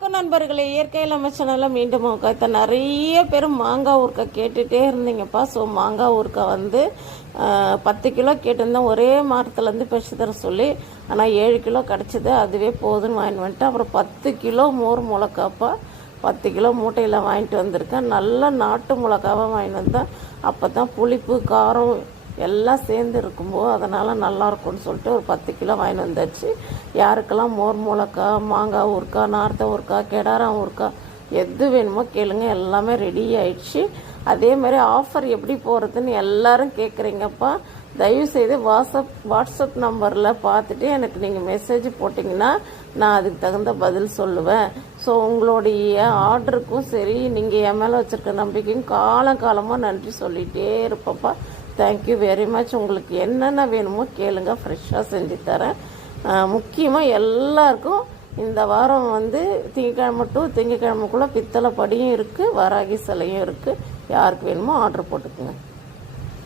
வணக்கம் நண்பர்களே, இயற்கை நம்ம சேனலில் மீண்டும் உட்காந்து நிறைய பேர் மாங்காய் ஊறுக்காய் கேட்டுகிட்டே இருந்தீங்கப்பா. ஸோ மாங்காய் ஊறுக்காய் வந்து 10 கிலோ கேட்டிருந்தேன் ஒரே மரத்துலேருந்து பறிச்சு தர சொல்லி. ஆனால் 7 கிலோ கிடச்சிது, அதுவே போதுன்னு வாங்கிட்டு வந்துட்டேன். அப்புறம் 10 கிலோ மோர் மிளகாப்பா, 10 கிலோ மூட்டையில் வாங்கிட்டு வந்திருக்கேன். நல்ல நாட்டு மிளகாவாக வாங்கிட்டு வந்தேன். அப்போ தான் புளிப்பு காரம் எல்லாம் சேர்ந்து இருக்கும்போது அதனால் நல்லாயிருக்கும்னு சொல்லிட்டு ஒரு 10 கிலோ வாங்கிட்டு வந்தாச்சு. யாருக்கெல்லாம் மோர் மிளகாய், மாங்காய் ஊறுக்காய், நார்த்தை ஊறுக்காய், கெடாரம் ஊறுக்காய் எது வேணுமோ கேளுங்க, எல்லாமே ரெடி ஆயிடுச்சு. அதே மாதிரி ஆஃபர் எப்படி போகிறதுன்னு எல்லாரும் கேட்குறீங்கப்பா. தயவுசெய்து வாட்ஸ்அப் நம்பரில் பார்த்துட்டு எனக்கு நீங்கள் மெசேஜ் போட்டிங்கன்னா நான் அதுக்கு தகுந்த பதில் சொல்லுவேன். ஸோ உங்களுடைய ஆர்டருக்கும் சரி, நீங்கள் என் மேலே வச்சுருக்க நம்பிக்கையும் காலமாக நன்றி சொல்லிகிட்டே இருப்பப்பா. Thank you very much. உங்களுக்கு என்னென்ன வேணுமோ கேளுங்க, ஃப்ரெஷ்ஷாக செஞ்சு தரேன். முக்கியமாக எல்லாருக்கும் இந்த வாரம் வந்து திங்கக்கிழமை டு திங்கக்கிழமைக்குள்ளே பித்தளை படியும் இருக்குது, வராகி சிலையும் இருக்குது. யாருக்கு வேணுமோ ஆர்டர் போட்டுக்குங்க.